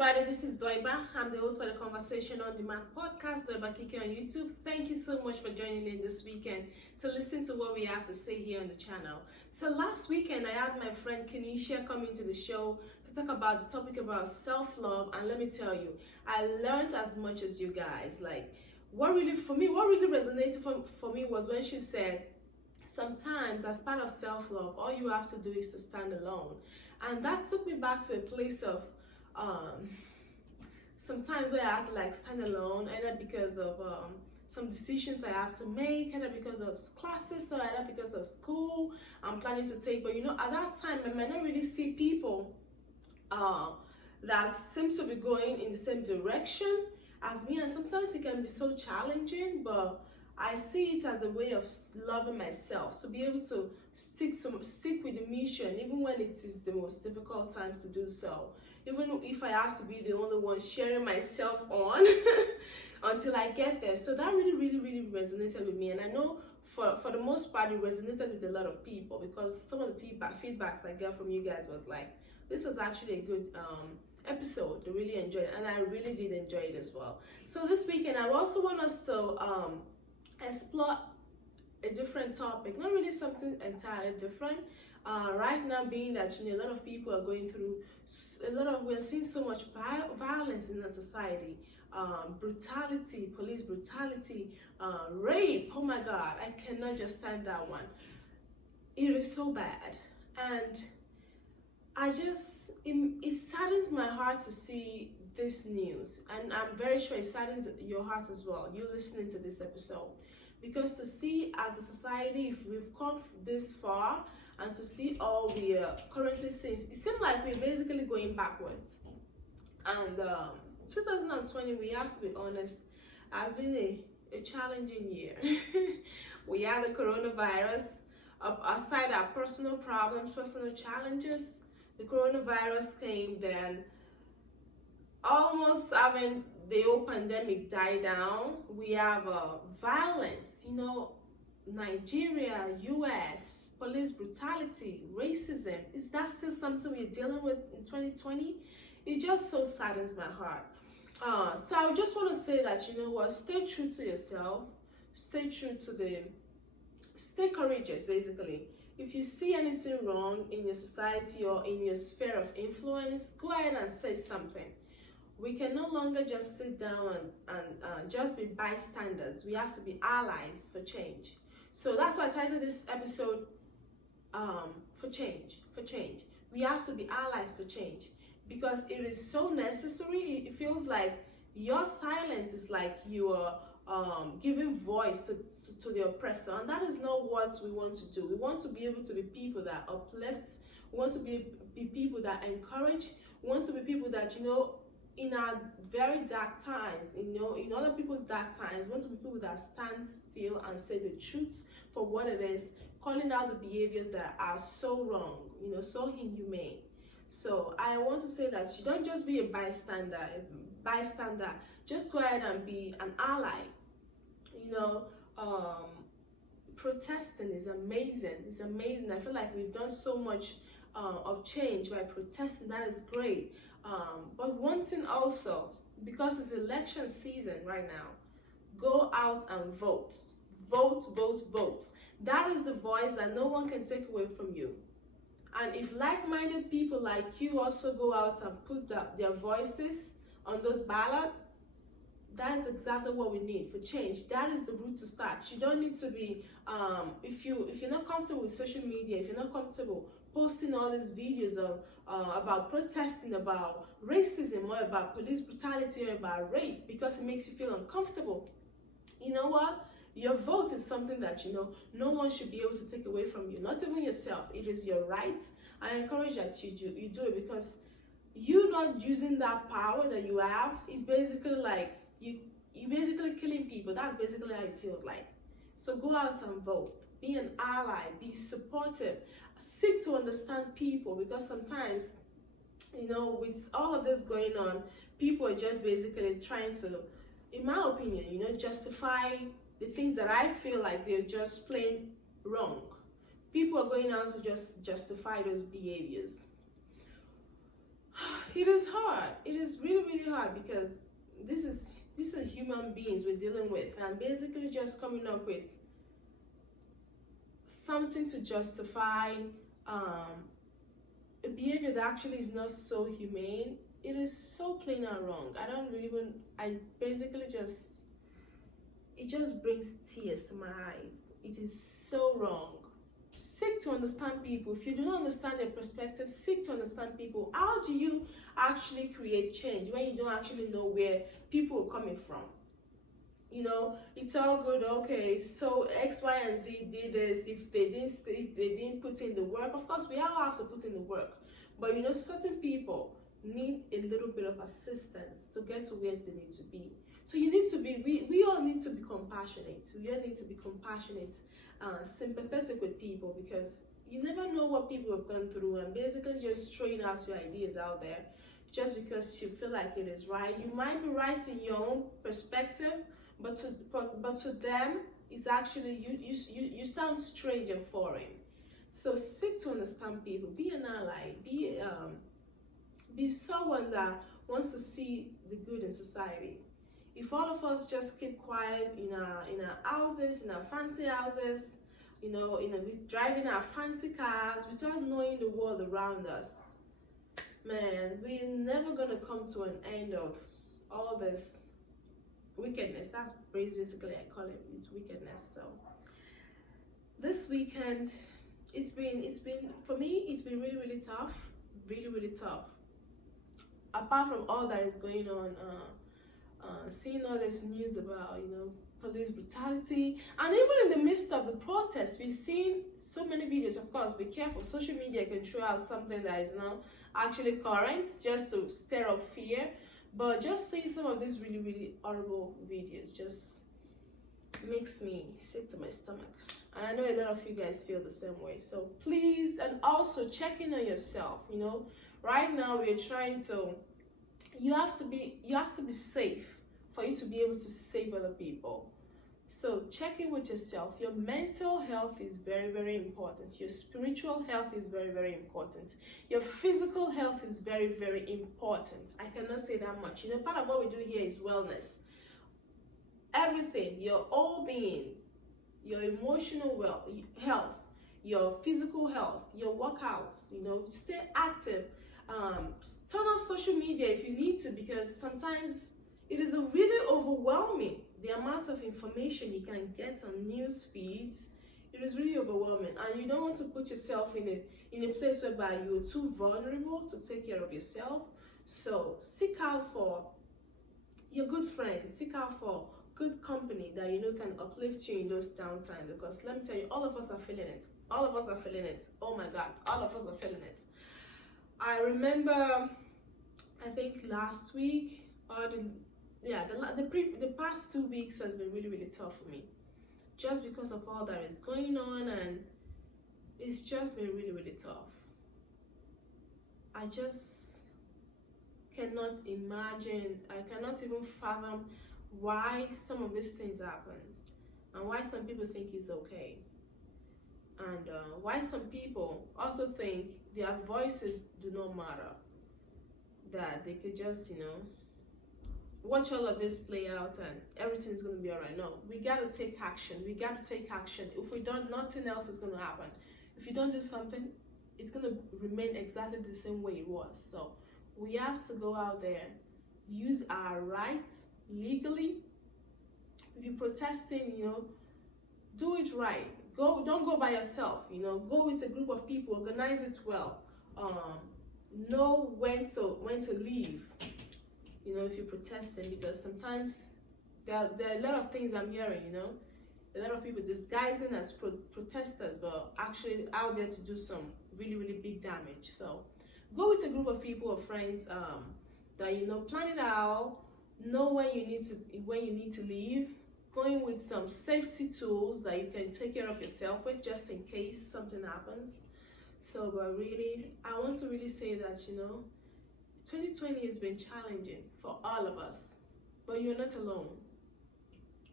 everybody, this is Doiba. I'm the host for the Conversation on Demand podcast, Doiba Kiki on YouTube. Thank you so much for joining in this weekend to listen to what we have to say here on the channel. So last weekend, I had my friend Kenisha come into the show to talk about the topic about self-love, and let me tell you, I learned as much as you guys. Like, what really resonated for me was when she said, sometimes as part of self-love, all you have to do is to stand alone. And that took me back to a place of sometimes where I have to like stand alone, either because of some decisions I have to make, either because of classes, or either because of school I'm planning to take. But at that time, I might not really see people that seem to be going in the same direction as me, and sometimes it can be so challenging, but I see it as a way of loving myself, to be able to stick with the mission, even when it is the most difficult times to do so. Even if I have to be the only one sharing myself on until I get there. So that really resonated with me, and I know for the most part it resonated with a lot of people, because some of the feedbacks I got from you guys was like, this was actually a good episode. I really enjoyed it, and I really did enjoy it as well. So this weekend I also want us to explore a different topic, not really something entirely different. Right now, being that a lot of people are going through we're seeing so much violence in our society, brutality, police brutality, rape. Oh my God, I cannot just stand that one. It is so bad, and it saddens my heart to see this news, and I'm very sure it saddens your heart as well, you listening to this episode, because to see as a society, if we've come this far, and to see all we are currently seeing, it seems like we're basically going backwards. And 2020, we have to be honest, has been a challenging year. We had the coronavirus. Aside our personal problems, personal challenges, the coronavirus came, then almost having the whole pandemic die down. We have violence, Nigeria, US, police brutality, racism. Is that still something we're dealing with in 2020? It just so saddens my heart. So I just want to say that, stay true to yourself, stay courageous, basically. If you see anything wrong in your society or in your sphere of influence, go ahead and say something. We can no longer just sit down and just be bystanders. We have to be allies for change. So that's why I titled this episode for change. We have to be allies for change, because it is so necessary. It feels like your silence is like you are giving voice to the oppressor, and that is not what we want to do. We want to be able to be people that uplift. We want to be people that encourage. We want to be people that, in our very dark times, in other people's dark times, we want to be people that stand still and say the truth for what it is, calling out the behaviors that are so wrong, so inhumane. So I want to say that you don't just be a bystander. Just go ahead and be an ally. Protesting is amazing. It's amazing. I feel like we've done so much of change by protesting. That is great. But one thing also, because it's election season right now, go out and vote. Vote. That is the voice that no one can take away from you. And if like-minded people like you also go out and put their voices on those ballots, that is exactly what we need for change. That is the route to start. You don't need to be, if you're not comfortable with social media, if you're not comfortable posting all these videos of about protesting, about racism, or about police brutality, or about rape, because it makes you feel uncomfortable, you know what? Your vote is something that, no one should be able to take away from you, not even yourself. It is your right. I encourage that you do it, because you not using that power that you have is basically like, you're basically killing people. That's basically how it feels like. So go out and vote. Be an ally. Be supportive. Seek to understand people, because sometimes, with all of this going on, people are just basically trying to, in my opinion, justify the things that I feel like they're just plain wrong. People are going out to just justify those behaviors. It is hard. It is really, really hard because these are human beings we're dealing with, and basically just coming up with something to justify a behavior that actually is not so humane. It is so plain and wrong. I basically just, it just brings tears to my eyes. It is so wrong. Seek to understand people. If you do not understand their perspective, seek to understand people. How do you actually create change when you don't actually know where people are coming from? You know, it's all good. Okay, so X, Y, and Z did this. If they didn't put in the work, of course we all have to put in the work. But you know, certain people need a little bit of assistance to get to where they need to be. So you need to be. We all need to be compassionate. We all need to be compassionate, sympathetic with people, because you never know what people have gone through, and basically just throwing out your ideas out there just because you feel like it is right. You might be right in your own perspective, but to them, it's actually you sound strange and foreign. So seek to understand people. Be an ally. Be someone that wants to see the good in society. If all of us just keep quiet in our houses, in our fancy houses, you know, driving our fancy cars without knowing the world around us, man, we're never gonna come to an end of all this wickedness. That's basically I call it, it's wickedness. So this weekend, it's been for me, it's been really, really tough, really, really tough. Apart from all that is going on, seeing all this news about, you know, police brutality, and even in the midst of the protests, we've seen so many videos. Of course, be careful. Social media can throw out something that is not actually current just to stir up fear. But just seeing some of these really, really horrible videos just makes me sick to my stomach. And I know a lot of you guys feel the same way. So please, and also check in on yourself. You know, right now we're trying to, you have to be safe for you to be able to save other people. So check in with yourself. Your mental health is very, very important. Your spiritual health is very, very important. Your physical health is very, very important. I cannot say that much. You know, part of what we do here is wellness. Everything, your whole being, your emotional health, your physical health, your workouts, you know, stay active. Turn off social media if you need to, because sometimes it is really overwhelming. The amount of information you can get on news feeds, it is really overwhelming, and you don't want to put yourself in a place whereby you're too vulnerable to take care of yourself. So seek out for your good friends, seek out for good company that you know can uplift you in those downtimes, because let me tell you, all of us are feeling it. All of us are feeling it. Oh my God, all of us are feeling it. I remember, I think last week, or the past 2 weeks has been really, really tough for me, just because of all that is going on, and it's just been really, really tough. I just cannot imagine, I cannot even fathom why some of these things happen, and why some people think it's okay, and why some people also think their voices do not matter, that they could just, you know, watch all of this play out and everything's going to be all right. No, we got to take action. We got to take action. If we don't, nothing else is going to happen. If you don't do something, it's going to remain exactly the same way it was. So we have to go out there, use our rights legally. If you're protesting, you know, do it right. Don't go by yourself, you know, go with a group of people, organize it well. Know when to leave, you know, if you're protesting, because sometimes there are a lot of things I'm hearing, you know, a lot of people disguising as protesters, but actually out there to do some really, really big damage. So go with a group of people or friends that, you know, plan it out, know when you need to leave, going with some safety tools that you can take care of yourself with, just in case something happens. So, but really, I want to really say that, you know, 2020 has been challenging for all of us, but you're not alone.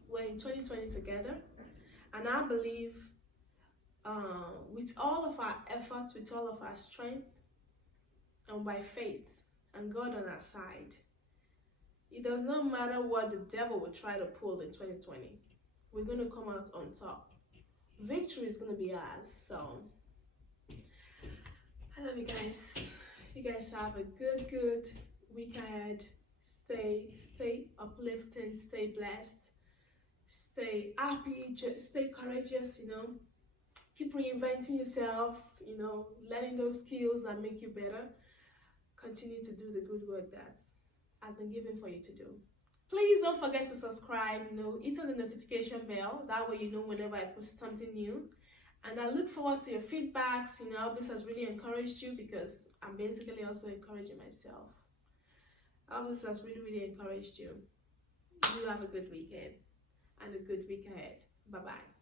We're in 2020 together, and I believe with all of our efforts, with all of our strength, and by faith, and God on our side, it does not matter what the devil will try to pull in 2020. We're going to come out on top. Victory is going to be ours. So I love you guys. You guys have a good week ahead. Stay uplifting, stay blessed, stay happy, stay courageous, keep reinventing yourselves, learning those skills that make you better. Continue to do the good work that has been given for you to do. Please don't forget to subscribe, hit on the notification bell. That way you know whenever I post something new. And I look forward to your feedbacks. I hope this has really encouraged you, because I'm basically also encouraging myself. I hope this has really encouraged you. You have a good weekend and a good week ahead. Bye-bye.